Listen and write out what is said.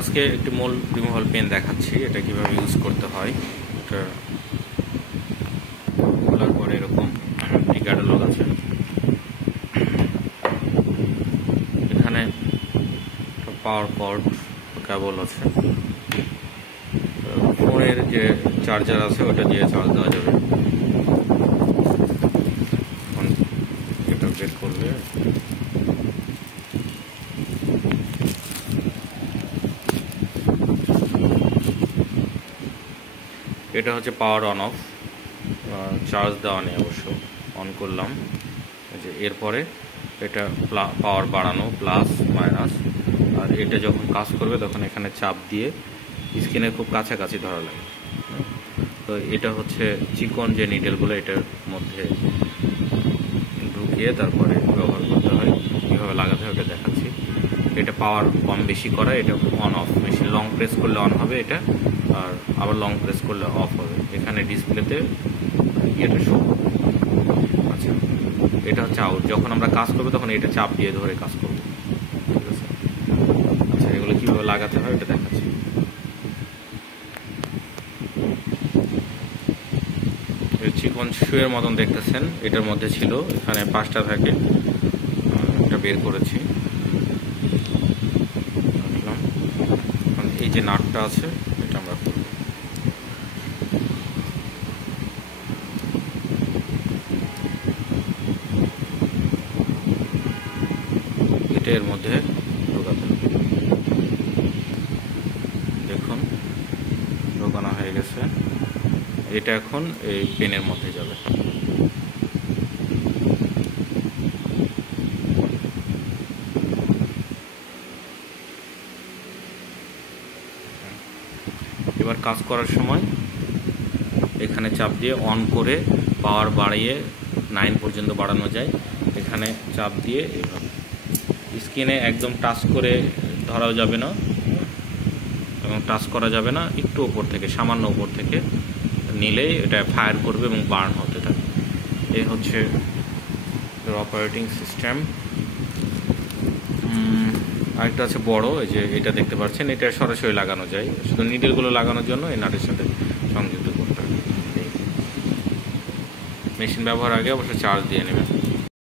আজকে একটি মোল removal pen দেখাচ্ছি, এটা কিভাবে ইউজ করতে হয়। এটা খোলার পরে এরকম এই ক্যাটালগ আছে, এখানে পাওয়ার কর্ড কেবল আছে, ফোনের যে চার্জার আছে ওটা দিয়ে চার্জ দেওয়া যাবে। এটা বের করলে এটা হচ্ছে পাওয়ার অন অফ, চার্জ দেওয়া নেই অবশ্য। অন করলাম, যে এরপরে এটা পাওয়ার বাড়ানো প্লাস মাইনাস, আর এটা যখন কাজ করবে তখন এখানে চাপ দিয়ে স্ক্রিনের খুব কাছাকাছি ধরা লাগে। তো এটা হচ্ছে চিকন যে নিডেলগুলো এটার মধ্যে ঢুকিয়ে তারপরে ব্যবহার করতে হয়। কীভাবে লাগাতে হয় ওটা দেখাচ্ছি। এটা পাওয়ার কম বেশি করা, এটা on of, machine long press করলে অন হবে এটা, আর আবার লং প্রেস করলে অফ হবে। এখানে ডিসপ্লেতে এটা শো হবে। আচ্ছা, এটা হচ্ছে আউট। যখন আমরা কাজ করবো তখন এটা চাপ দিয়ে ধরে কাজ করবো, ঠিক আছে। আচ্ছা, এগুলো কীভাবে লাগাতে হয় এটা দেখাচ্ছি। চিকন শুয়ের মতন দেখতেছেন, এটার মধ্যে ছিল, এখানে 5টা থাকে, এটা বের করেছি। এই যে নাটটা আছে এটা আমরা খুলব। এটা এর মধ্যে ঢোকাতে হবে। দেখুন ঢোকানো হয়ে গেছে। এটা এখন এই পেনের মধ্যে যাবে। এবার কাজ করার সময় এখানে চাপ দিয়ে অন করে পাওয়ার বাড়িয়ে 9 পর্যন্ত বাড়ানো যায়। এখানে চাপ দিয়ে এভাবে স্ক্রিনে একদম টাচ করে ধরাও যাবে না এবং টাচ করা যাবে না, একটু উপর থেকে, সামান্য উপর থেকে নিলেই এটা ফায়ার করবে এবং বার্ন হতে থাকে। এই হচ্ছে অপারেটিং সিস্টেম। আরেকটা আছে বড়, এই যে এটা দেখতে পাচ্ছেন, এটা সরাসরি লাগানো যায়, শুধু নিডেলগুলো লাগানোর জন্য এই নাটের সাথে সংযুক্ত করতে হবে। মেশিন ব্যবহার আগে অবশ্যই চার্জ দিয়ে নেবেন।